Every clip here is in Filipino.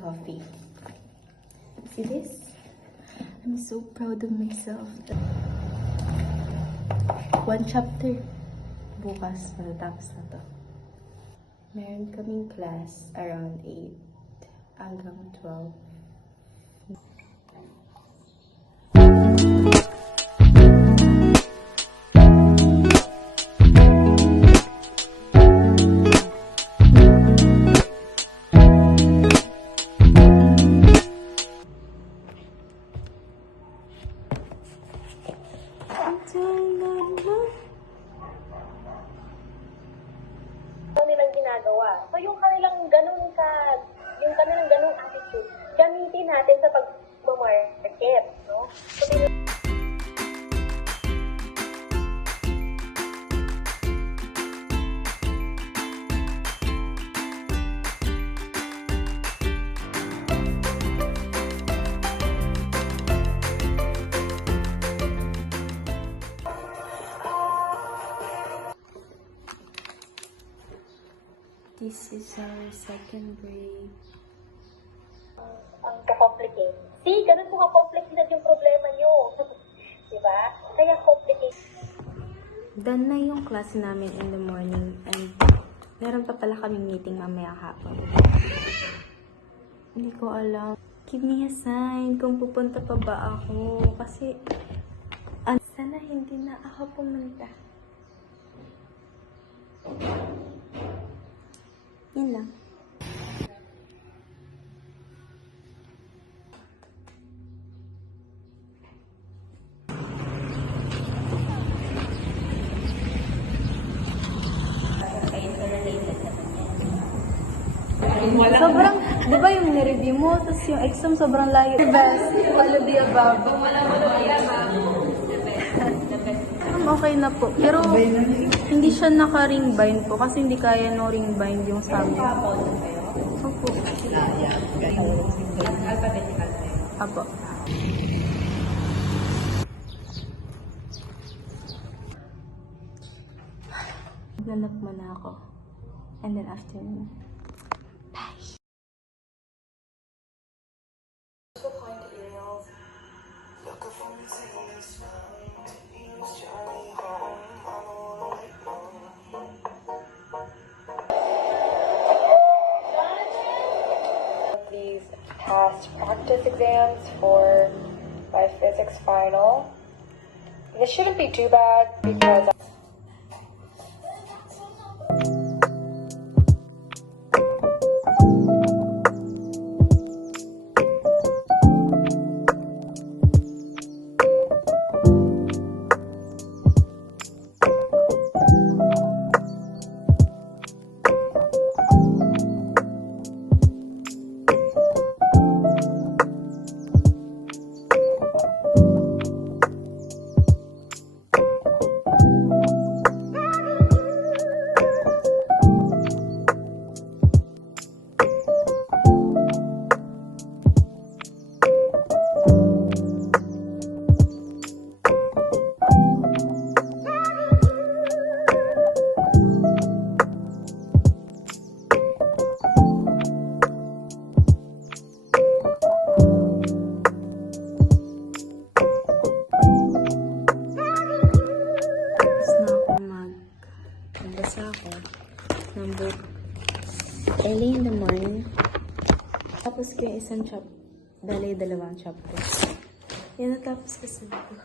Coffee. See this? I'm so proud of myself. One chapter. Bukas, matatapos na to. Meron kaming class around 8 hanggang 12. Nilang ginagawa. So yung kanilang ganung attitude, gamitin natin sa pag-market, no? So, This is our second break. ang ka-complicate. See, ganun po ka-complicated yung problema nyo. Diba? Kaya complicated. Done na yung class namin in the morning and meron pa pala kaming meeting mamaya hapon. Hindi ko alam. Give me a sign kung pupunta pa ba ako kasi sana hindi na ako pumunta. Yun lang. Sobrang, di ba yung nireview mo, tapos yung exam sobrang layo. The best, all of the above. Okay na po. Pero hindi siya naka-ring bind po kasi hindi kaya no ring bind yung sabi. Opo. Apo. Maglalap muna ako. And then after nun. These past practice exams for my physics final. This shouldn't be too bad because Early in the morning. Tapos ko yung isang dalawang chapter. Yan natapos ko sa ko.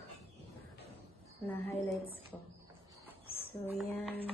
Na highlights ko. So, yan.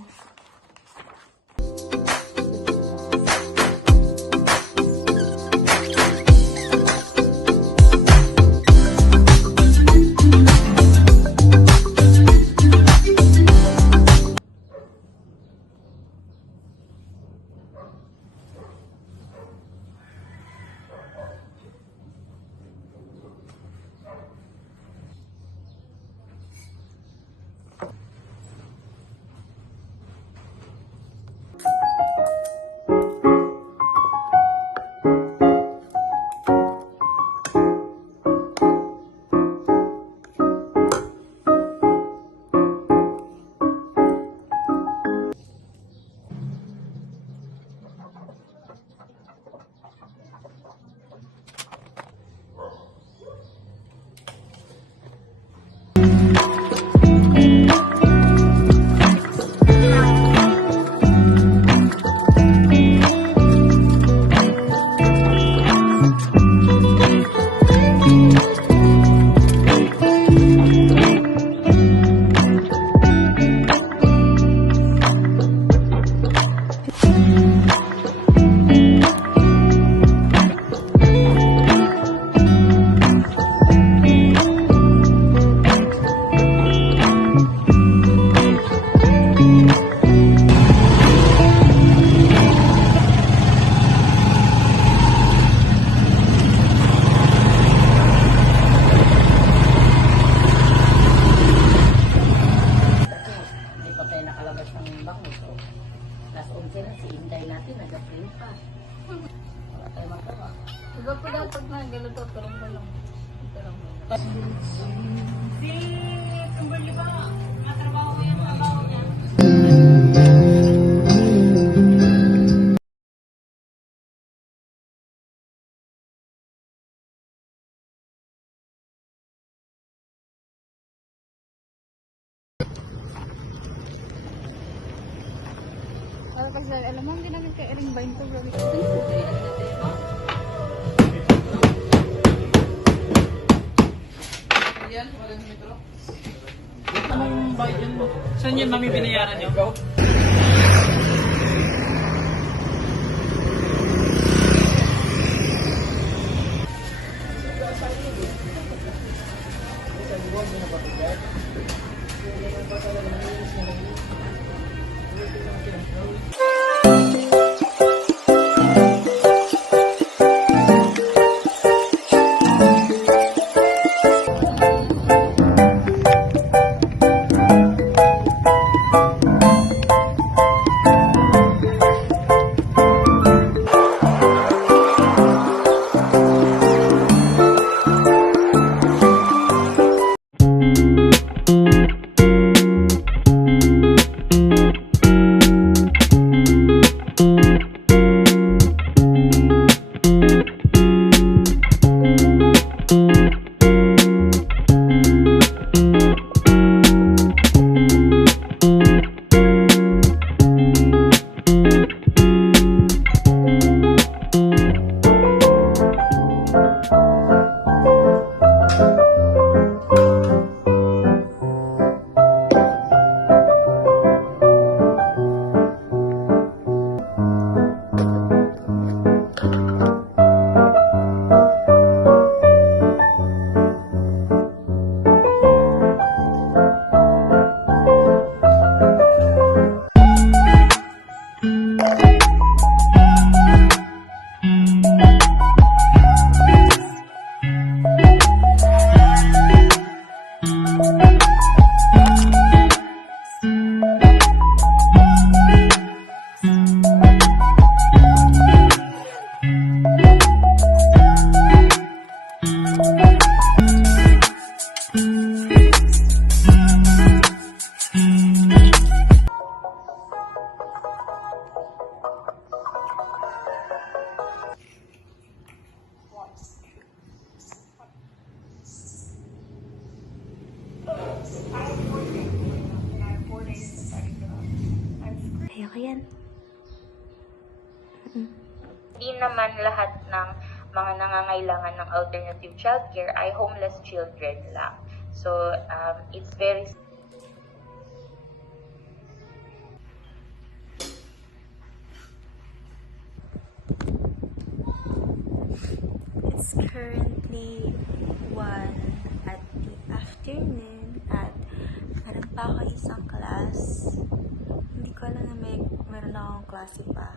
Diba po dapat pag naggaluto, tulong ka lang. Kasi alam mo, hindi namin kay Ering Bain to, grabe. Anong bayad yun mo? Saan yun mami binayaran nyo? Ayoko yan. Hindi naman lahat ng mga nangangailangan ng alternative childcare ay homeless children lang. So, it's very It's currently 1 at the afternoon at meron pa ako isang class. Hindi ko alam na meron akong klase pa.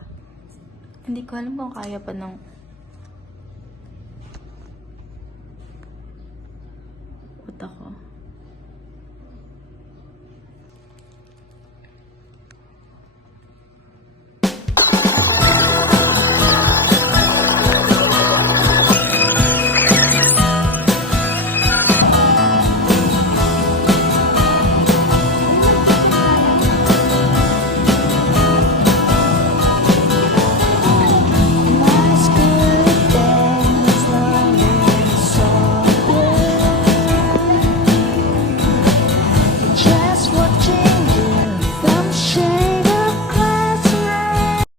Hindi ko alam kung kaya pa ng